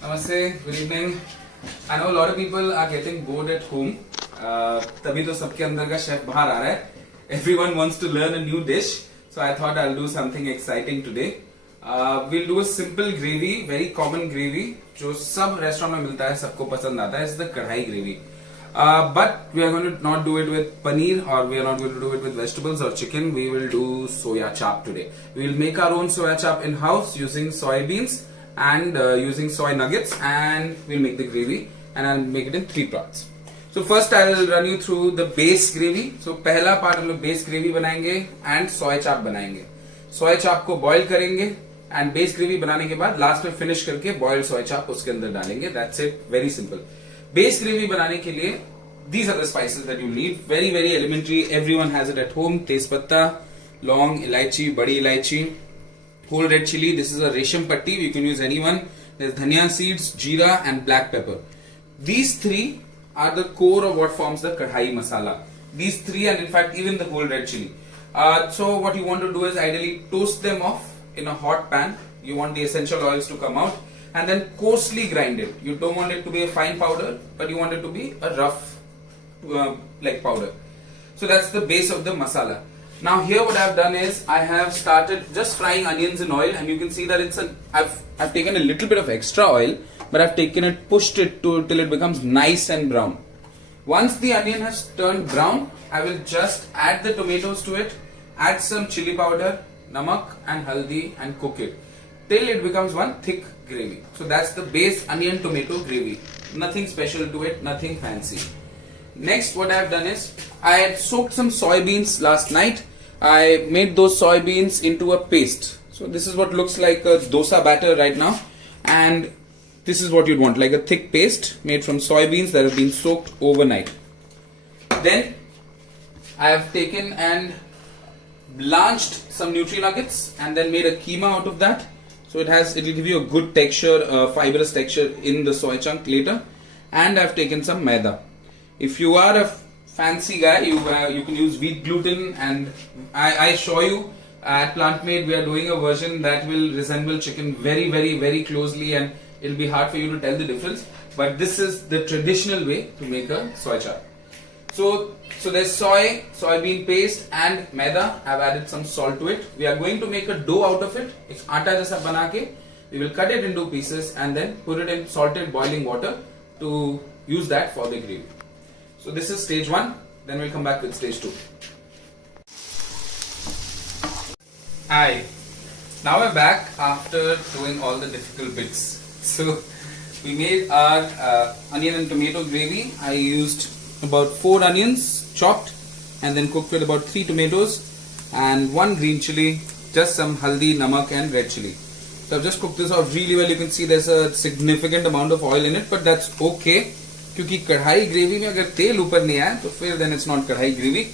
Namaste, good evening. I know a lot of people are getting bored at home. तभी तो सबके अंदर का शेफ बाहर आ रहा है. Everyone wants to learn a new dish, so I thought I'll do something exciting today. We'll do a simple gravy, very common gravy, जो सब रेस्टोरेंट में मिलता है, सबको पसंद आता है. It's the Kadhai gravy. But we are going to not do it with paneer, or we are not going to do it with vegetables or chicken. We will do soya chap today. We will make our own soya chap in house using soybeans and using soy nuggets, and we'll make the gravy, and I'll make it in 3 parts. So first I'll run you through the base gravy. So पहला part हम लोग base gravy बनाएंगे and soy chap बनाएंगे. Soy chap को boil करेंगे and base gravy बनाने के बाद last में finish करके boiled soy chap उसके अंदर डालेंगे. That's it. Very simple. Base gravy बनाने के लिए these are the spices that you need. Very very elementary. Everyone has it at home. तेजपत्ता, लौंग, इलायची, बड़ी इलायची, whole red chili. This is a resham patti. You can use anyone. There's dhania seeds, jeera, and black pepper. These 3 are the core of what forms the Kadhai masala. These 3 and in fact even the whole red chili. So what you want to do is ideally toast them off in a hot pan. You want the essential oils to come out and then coarsely grind it. You don't want it to be a fine powder, but you want it to be a rough like powder. So that's the base of the masala. Now here what I've done is I have started just frying onions in oil, and you can see that I've taken a little bit of extra oil, but I've taken it, pushed it till it becomes nice and brown. Once the onion has turned brown, I will just add the tomatoes to it, add some chili powder, namak and haldi, and cook it till it becomes one thick gravy. So that's the base onion tomato gravy. Nothing special to it, nothing fancy. Next what I have done is I had soaked some soybeans last night. I made those soybeans into a paste. So this is what looks like a dosa batter right now, and this is what you'd want, like a thick paste made from soybeans that have been soaked overnight. Then I have taken and blanched some nutri nuggets and then made a keema out of that. So it will give you a good texture, fibrous texture in the soy chunk later. And I've taken some maida. If you are a fancy guy, you can use wheat gluten, and I assure you at Plant Made we are doing a version that will resemble chicken very very very closely, and it'll be hard for you to tell the difference, but this is the traditional way to make a soy chap. So there's soybean paste and maida. I've added some salt to it. We are going to make a dough out of it. It's atta jaisa bana ke. We will cut it into pieces and then put it in salted boiling water to use that for the gravy. So this is stage 1. Then we'll come back with stage 2. Hi. Now we're back after doing all the difficult bits. So we made our onion and tomato gravy. I used about 4 onions chopped and then cooked with about 3 tomatoes and 1 green chili, just some haldi, namak and red chili. So I've just cooked this out really well. You can see there's a significant amount of oil in it, but that's okay. क्योंकि कढ़ाई gravy में अगर तेल ऊपर नहीं आया तो फिर then it's not कढ़ाई gravy.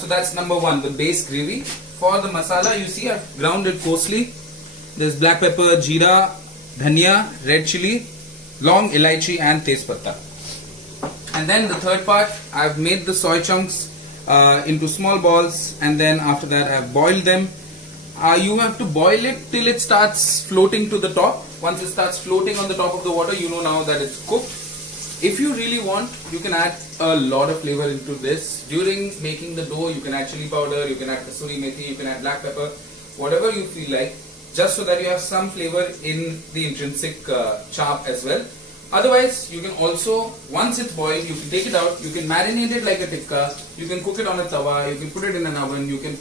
So that's number 1, the base gravy. For the masala, you see I've ground it coarsely. There's black pepper, jeera, dhania, red chili, long ilaichi and tezpatta. And then the third part, I've made the soy chunks into small balls, and then after that I've boiled them. You have to boil it till it starts floating to the top. Once it starts floating on the top of the water, you know now that it's cooked. If you really want, you can add a lot of flavor into this. During making the dough, you can add chili powder, you can add kasuri methi, you can add black pepper, whatever you feel like, just so that you have some flavor in the intrinsic chap as well. Otherwise, you can also, once it's boiled, you can take it out, you can marinate it like a tikka, you can cook it on a tawa, you can put it in an oven, you can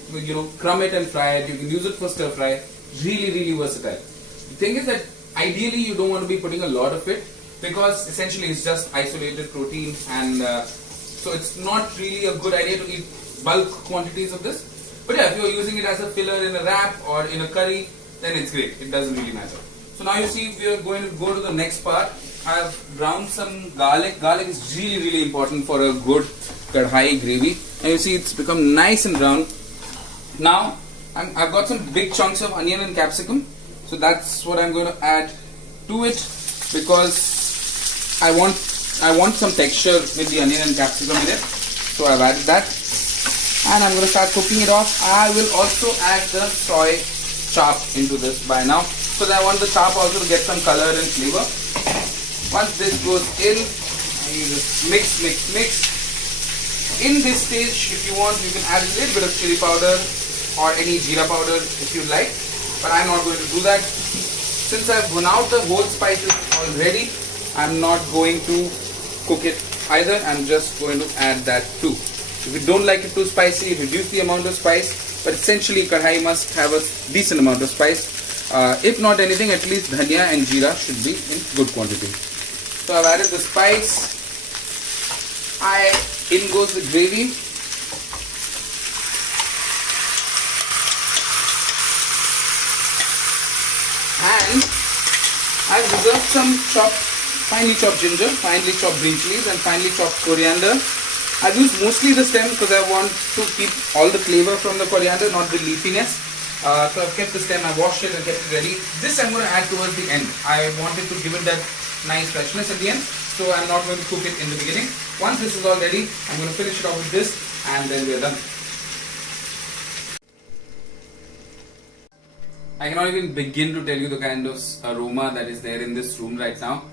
crumb it and fry it, you can use it for stir fry. Really, really versatile. The thing is that ideally you don't want to be putting a lot of it, because essentially it's just isolated protein, and so it's not really a good idea to eat bulk quantities of this. But yeah, if you're using it as a filler in a wrap or in a curry, then it's great. It doesn't really matter. So now you see we are going to go to the next part. I've browned some garlic. Garlic is really really important for a good Kadhai gravy. And you see it's become nice and brown. Now I've got some big chunks of onion and capsicum. So that's what I'm going to add to it, because I want some texture with the onion and capsicum in it. So I've added that, and I'm going to start cooking it off. I will also add the soy chap into this by now. because I want the chaap also to get some color and flavor. Once this goes in, you just mix. In this stage, if you want, you can add a little bit of chili powder or any jeera powder if you like, but I'm not going to do that. Since I've gone out the whole spices already, I'm not going to cook it either. I'm just going to add that too. If you don't like it too spicy, reduce the amount of spice, but essentially kadhai must have a decent amount of spice. If not anything, at least dhania and jeera should be in good quantity. So I've added the spice. In goes the gravy. And I've reserved some finely chopped ginger, finely chopped green chilies, and finely chopped coriander. I've used mostly the stem because I want to keep all the flavor from the coriander, not the leafiness. So I've kept the stem, I washed it and kept it ready. This I'm going to add towards the end. I wanted to give it that nice freshness at the end, so I'm not going to cook it in the beginning. Once this is all ready, I'm going to finish it off with this and then we're done. I cannot even begin to tell you the kind of aroma that is there in this room right now.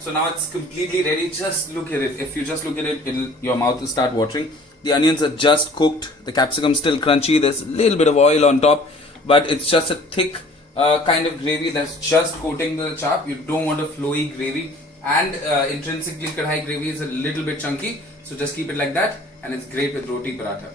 So now it's completely ready. Just look at it. If you just look at it, your mouth will start watering. The onions are just cooked. The capsicum still crunchy. There's a little bit of oil on top, but it's just a thick kind of gravy that's just coating the chaap. You don't want a flowy gravy, and intrinsically kadhai gravy is a little bit chunky, so just keep it like that, and it's great with roti paratha.